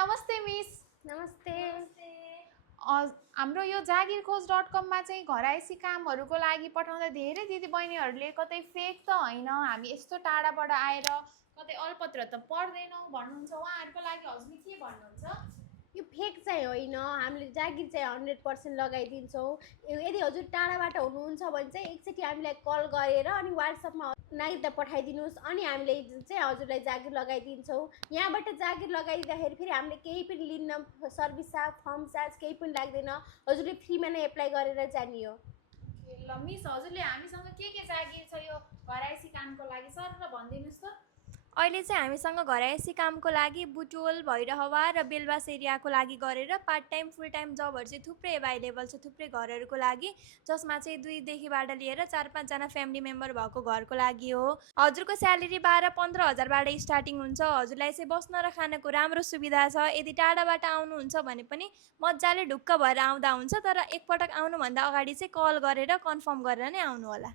नमस्ते मिस। नमस्ते। हाम्रो यो जागिरखोज.com मा चाहिँ घरायसी कामहरूको लागि पठाउँदा धेरै दिदीबहिनीहरूले कतै फेक त होइन, हामी यस्तो टाढाबाट आएर कतै अलपत्र त पर्दैनौँ भन्नुहुन्छ। उहाँहरूको लागि हजुरले के भन्नुहुन्छ? यो फेक चाहिँ होइन, हामीले जागिर चाहिँ 100% लगाइदिन्छौँ। यदि हजुर टाढाबाट हुनुहुन्छ भने चाहिँ एकचोटि हामीलाई कल गरेर अनि वाट्सएपमा नागरिकता पठाइदिनुहोस्, अनि हामीले चाहिँ हजुरलाई जागिर लगाइदिन्छौँ। यहाँबाट जागिर लगाइदिँदाखेरि फेरि हामीले केही पनि लिन्न, सर्भिस चार्ज, फर्म चार्ज केही पनि लाग्दैन। हजुरले फ्रीमा नै एप्लाई गरेर जाने हो। ल मिस, हजुरले हामीसँग के जागिर छ यो घरायसी कामको लागि सर र भनिदिनुहोस् त। अहिले चाहिँ हामीसँग घरायसी कामको लागि बुटोल, भैरहवा र बेलबास एरियाको लागि गरेर पार्ट टाइम फुल टाइम जबहरू चाहिँ थुप्रै एभाइलेबल छ, थुप्रै घरहरूको लागि, जसमा चाहिँ 2देखिबाट लिएर 4-5 जना फ्यामिली मेम्बर भएको घरको लागि हो। हजुरको स्यालेरी 12-15 हजारबाट स्टार्टिङ हुन्छ। हजुरलाई चाहिँ बस्न र खानको राम्रो सुविधा छ। यदि टाढाबाट आउनुहुन्छ भने पनि मजाले ढुक्क भएर आउँदा हुन्छ, तर एकपटक आउनुभन्दा अगाडि चाहिँ कल गरेर कन्फर्म गरेर नै आउनु होला।